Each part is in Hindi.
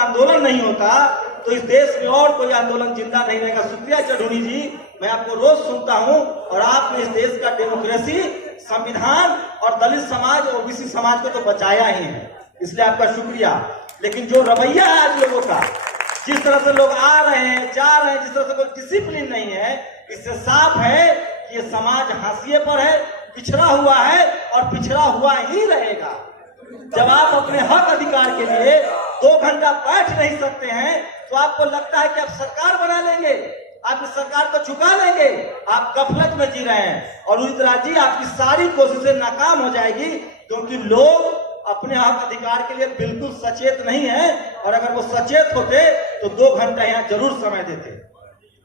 आंदोलन नहीं होता तो इस देश में और कोई आंदोलन जिंदा नहीं रहेगा। शुक्रिया चढ़ूनी जी, मैं आपको रोज सुनता हूं और आपने इस देश का डेमोक्रेसी, संविधान और दलित समाज और ओबीसी समाज को तो बचाया ही है, इसलिए आपका शुक्रिया। लेकिन जो रवैया है आज लोगों का, जिस तरह से लोग आ रहे हैं जा रहे हैं, जिस तरह से कोई डिसिप्लिन नहीं है, इससे साफ है कि ये समाज हाशिए पर है, पिछड़ा हुआ है और पिछड़ा हुआ ही रहेगा। जब आप अपने हक अधिकार के लिए 2 घंटा बैठ नहीं सकते हैं तो आपको लगता है कि आप सरकार बना लेंगे, आप इस सरकार को झुका लेंगे। आप गफलत में जी रहे हैं और उदित राज जी आपकी सारी कोशिशें नाकाम हो जाएगी, क्योंकि लोग अपने हक अधिकार के लिए बिल्कुल सचेत नहीं है। और अगर वो सचेत होते तो 2 घंटा यहाँ जरूर समय देते।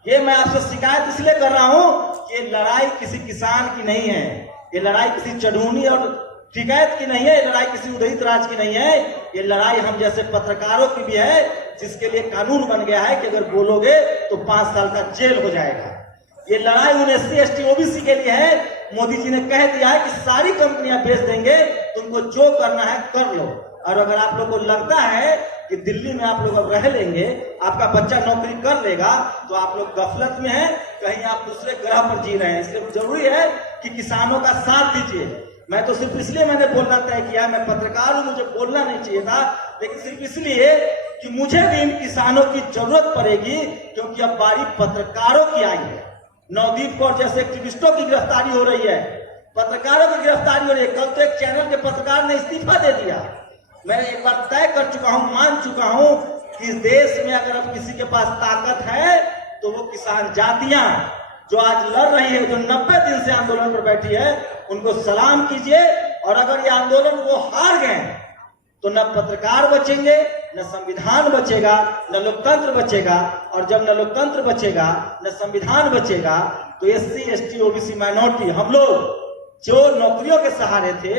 ये मैं आपसे शिकायत इसलिए कर रहा हूं कि ये लड़ाई किसी किसान की नहीं है, ये लड़ाई किसी चढ़ूनी और शिकायत की नहीं है, ये लड़ाई किसी उदित राज की नहीं है, ये लड़ाई हम जैसे पत्रकारों की भी है, जिसके लिए कानून बन गया है कि अगर बोलोगे तो 5 साल का जेल हो जाएगा। ये लड़ाई उन SC ST OBC के लिए है। मोदी जी ने कह दिया है कि सारी कंपनियां बेच देंगे, तुमको जो करना है कर लो। और अगर आप लोग को लगता है कि दिल्ली में आप लोग अब रह लेंगे, आपका बच्चा नौकरी कर लेगा, तो आप लोग गफलत में हैं, कहीं आप दूसरे ग्रह पर जी रहे हैं। इसलिए जरूरी है कि किसानों का साथ दीजिए। मैं तो सिर्फ इसलिए मैंने बोलना तय किया, मैं पत्रकार हूं, मुझे बोलना नहीं चाहिए था, लेकिन सिर्फ इसलिए कि मुझे भी इन किसानों की जरूरत पड़ेगी, क्योंकि अब बारी पत्रकारों की आई है। नवदीप कौर जैसे एक्टिविस्टों की गिरफ्तारी हो रही है, पत्रकारों की गिरफ्तारी हो रही है। कल तो एक चैनल के पत्रकार ने इस्तीफा दे दिया। मैं एक बार तय कर चुका हूं, मान चुका हूं कि इस देश में अगर अब किसी के पास ताकत है तो वो किसान जातियां जो आज लड़ रही है, जो 90 दिन से आंदोलन पर बैठी है, उनको सलाम कीजिए। और अगर ये आंदोलन वो हार गए तो न पत्रकार बचेंगे, न संविधान बचेगा, न लोकतंत्र बचेगा। और जब न लोकतंत्र बचेगा, न संविधान बचेगा, तो SC ST OBC माइनॉरिटी, हम लोग जो नौकरियों के सहारे थे,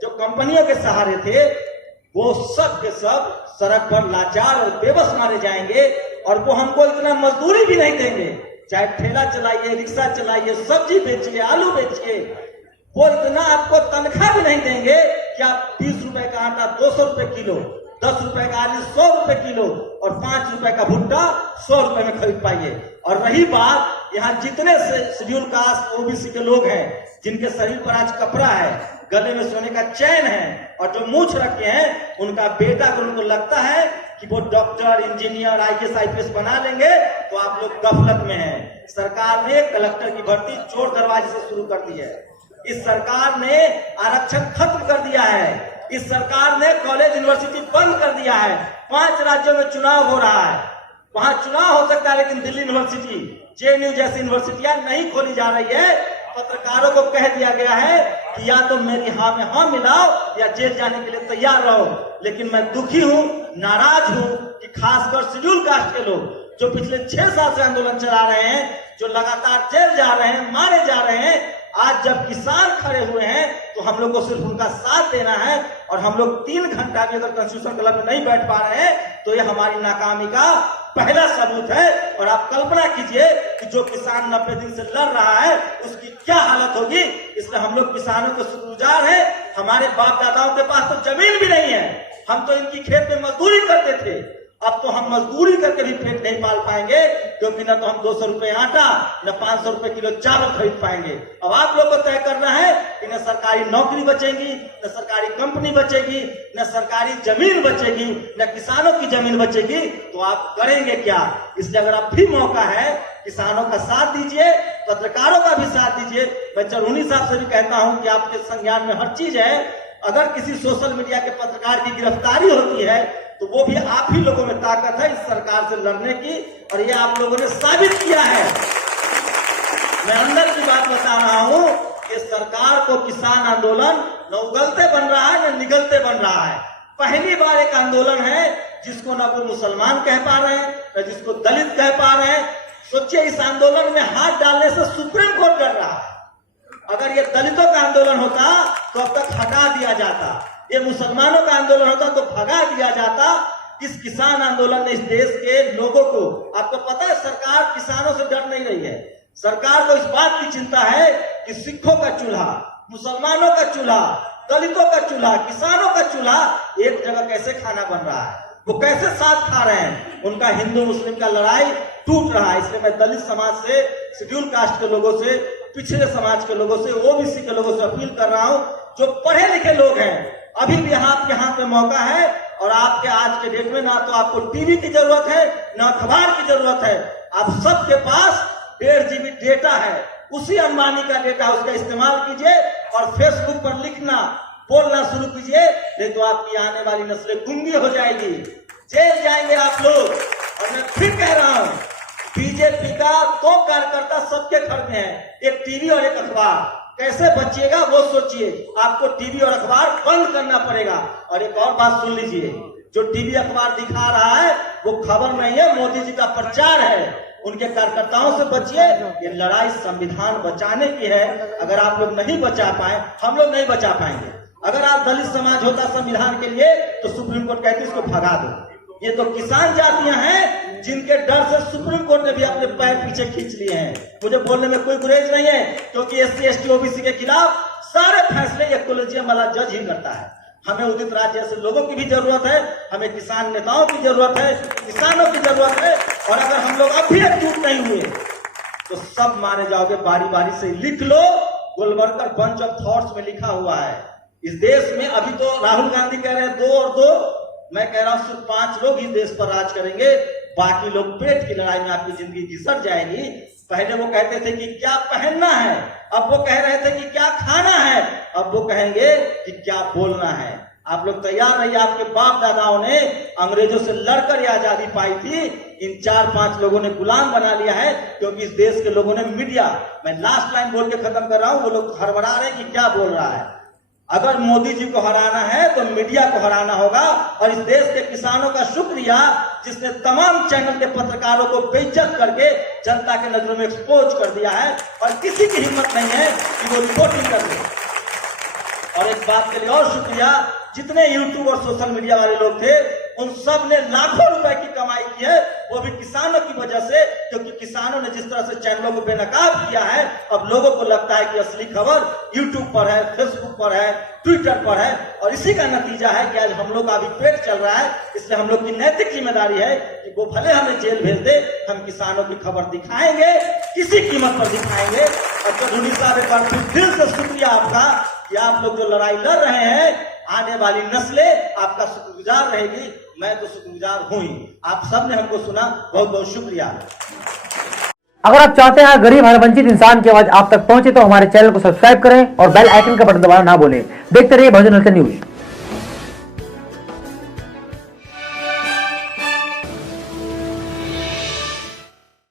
जो कंपनियों के सहारे थे, वो सब के सब सड़क पर लाचार और बेबस मारे जाएंगे। और वो हमको इतना मजदूरी भी नहीं देंगे, चाहे ठेला चलाइए, रिक्शा चलाइए, सब्जी बेचिए, आलू बेचिए, वो इतना आपको तनख्वाह भी नहीं देंगे कि आप 20 रुपए का आटा 200 रुपए किलो, 10 रुपए का आलू 100 रुपए किलो और 5 रुपए का भुट्टा 100 रुपए में खरीद पाइए। और रही बात, यहाँ जितने शेड्यूल कास्ट OBC के लोग हैं, जिनके शरीर पर आज कपड़ा है, गले में सोने का चैन है और जो मूछ रखे हैं, उनका बेटा को उनको लगता है कि वो डॉक्टर, इंजीनियर, IAS IPS बना लेंगे, तो आप लोग गफलत में हैं। सरकार ने कलेक्टर की भर्ती चोर दरवाजे से शुरू कर दी है। इस सरकार ने आरक्षण खत्म कर दिया है। इस सरकार ने कॉलेज यूनिवर्सिटी बंद कर दिया है। 5 राज्यों में चुनाव हो रहा है, वहां चुनाव हो सकता है, लेकिन दिल्ली यूनिवर्सिटी, JNU जैसी यूनिवर्सिटियां नहीं खोली जा रही है। पत्रकारों को कह दिया गया है कि या तो मेरी हाँ में हाँ मिलाओ या जेल जाने के लिए तैयार रहो। लेकिन मैं दुखी हूं, नाराज हूं कि खासकर शेड्यूल कास्ट के लोग जो पिछले 6 साल से आंदोलन चला रहे हैं, जो लगातार जेल जा रहे हैं, मारे जा रहे हैं, आज जब किसान खड़े हुए हैं तो हम लोग को सिर्फ उनका साथ देना है। और हम लोग 3 घंटा भी अगर कॉन्स्टिट्यूशन क्लब में नहीं बैठ पा रहे हैं तो ये हमारी नाकामी का पहला सबूत है। और आप कल्पना कीजिए कि जो किसान 90 दिन से लड़ रहा है उसकी क्या हालत होगी। इसलिए हम लोग किसानों को शुक्रगुजार हैं। हमारे बाप दादाओं के पास तो जमीन भी नहीं है, हम तो इनकी खेत में मजदूरी करते थे। अब तो हम मजदूरी करके भी पेट नहीं पाल पाएंगे, क्योंकि न तो हम 200 रुपए आटा, न 500 रुपए किलो चावल खरीद पाएंगे। अब आप लोग को तय करना है कि न सरकारी नौकरी बचेगी, न सरकारी कंपनी बचेगी, न सरकारी जमीन बचेगी, न किसानों की जमीन बचेगी, तो आप करेंगे क्या। इसलिए अगर आप भी मौका है, किसानों का साथ दीजिए, पत्रकारों का भी साथ दीजिए। मैं चढ़ूनी साहब से भी कहता हूं कि आपके संज्ञान में हर चीज है। अगर किसी सोशल मीडिया के पत्रकार की गिरफ्तारी होती है तो वो भी आप ही लोगों में ताकत है इस सरकार से लड़ने की, और ये आप लोगों ने साबित किया है। मैं अंदर की बात बता रहा हूं कि सरकार को किसान आंदोलन न उगलते बन रहा है, न निगलते बन रहा है। पहली बार एक आंदोलन है जिसको न वो मुसलमान कह पा रहे हैं, न जिसको दलित कह पा रहे हैं। सोचिए, इस आंदोलन में हाथ डालने से सुप्रीम कोर्ट डर रहा है। अगर ये दलितों का आंदोलन होता तो अब तक हटा दिया जाता, ये मुसलमानों का आंदोलन होता तो भगा दिया जाता। इस किसान आंदोलन ने इस देश के लोगों को, आपको पता है सरकार किसानों से डर नहीं रही है। सरकार को इस बात की चिंता है कि सिखों का चूल्हा, मुसलमानों का चूल्हा, दलितों का चूल्हा, किसानों का चूल्हा एक जगह कैसे खाना बन रहा है। वो कैसे साथ खा रहे हैं। उनका हिंदू मुस्लिम का लड़ाई टूट रहा है। इसलिए मैं दलित समाज से, शेड्यूल कास्ट के लोगों से, पिछड़े समाज के लोगों से, ओबीसी के लोगों से अपील कर रहा हूं, जो पढ़े लिखे लोग हैं, अभी भी आपके हाथ में मौका है। और आपके आज के डेट में ना तो आपको टीवी की जरूरत है, ना अखबार की जरूरत है। आप सबके पास 1.5 GB डेटा है, उसी अंबानी का डेटा, उसका इस्तेमाल कीजिए और फेसबुक पर लिखना, बोलना शुरू कीजिए, नहीं तो आपकी आने वाली नस्लें गुंगी हो जाएगी, जेल जाएंगे आप लोग। और मैं फिर कह रहा हूं, बीजेपी का 2 कार्यकर्ता सबके घर में है, एक टीवी और एक अखबार। कैसे बचिएगा वो सोचिए। आपको टीवी और अखबार बंद करना पड़ेगा। और एक और बात सुन लीजिए, जो टीवी अखबार दिखा रहा है वो खबर नहीं है, मोदी जी का प्रचार है। उनके कार्यकर्ताओं से बचिए। ये लड़ाई संविधान बचाने की है। अगर आप लोग नहीं बचा पाए, हम लोग नहीं बचा पाएंगे। अगर आप दलित समाज होता संविधान के लिए तो सुप्रीम कोर्ट कहती इसको भगा दो। ये तो किसान जातियां हैं जिनके डर से सुप्रीम कोर्ट ने भी अपने पैर पीछे खींच लिए हैं। मुझे बोलने में कोई गुरेज नहीं है, क्योंकि SC ST OBC के खिलाफ सारे फैसले एक कॉलेजियम वाला जज ही करता है। हमें उदित राज जैसे लोगों की भी जरूरत है, हमें किसान नेताओं की जरूरत है, किसानों की जरूरत है। और अगर हम लोग अब भी एकजुट नहीं हुए तो सब मारे जाओगे बारी बारी से। लिख लो, गोलवलकर बंच ऑफ थॉट्स में लिखा हुआ है। इस देश में अभी तो राहुल गांधी कह रहे हैं 2 और 2, मैं कह रहा हूं सिर्फ 5 लोग इस देश पर राज करेंगे, बाकी लोग पेट की लड़ाई में आपकी जिंदगी घिसट जाएगी। पहले वो कहते थे कि क्या पहनना है, अब वो कह रहे थे कि क्या खाना है, अब वो कहेंगे कि क्या बोलना है। आप लोग तैयार रहिए। आपके बाप दादाओं ने अंग्रेजों से लड़कर यह आजादी पाई थी। इन 4-5 लोगों ने गुलाम बना लिया है, क्योंकि इस देश के लोगों ने मीडिया, मैं लास्ट लाइन बोल के खत्म कर रहा हूं, वो लोग हड़बड़ा रहे हैं कि क्या बोल रहा है। अगर मोदी जी को हराना है तो मीडिया को हराना होगा। और इस देश के किसानों का शुक्रिया जिसने तमाम चैनल के पत्रकारों को बेइज्जत करके जनता के नजरों में एक्सपोज कर दिया है, और किसी की हिम्मत नहीं है कि वो रिपोर्टिंग कर दे। और एक बात के लिए और शुक्रिया, जितने यूट्यूब और सोशल मीडिया वाले लोग थे उन सब ने लाखों रुपए की कमाई की है, वो भी किसानों की वजह से। क्योंकि किसानों ने जिस तरह से चैनलों को बेनकाब किया है, अब लोगों को लगता है कि असली खबर यूट्यूब पर है, फेसबुक पर है, ट्विटर पर है। और इसी का नतीजा है कि आज हम लोग का अभी पेट चल रहा है। इसलिए हम लोग की नैतिक जिम्मेदारी है कि वो भले हमें जेल भेज दे, हम किसानों की खबर दिखाएंगे, किसी कीमत पर दिखाएंगे। और चौधरी साहब, एक बार फिर दिल से शुक्रिया आपका कि आप लोग जो लड़ाई लड़ रहे हैं, आने वाली नस्लें आपका शुक्रगुजार रहेगी। मैं तो शुक्रगुजार हूं ही। आप सब ने हमको सुना, बहुत बहुत शुक्रिया। अगर आप चाहते हैं गरीब हर वंचित इंसान की आवाज आप तक पहुंचे तो हमारे चैनल को सब्सक्राइब करें और बेल आइकन का बटन दबाना ना भूलें। देखते रहिए बहुजन हलचल न्यूज।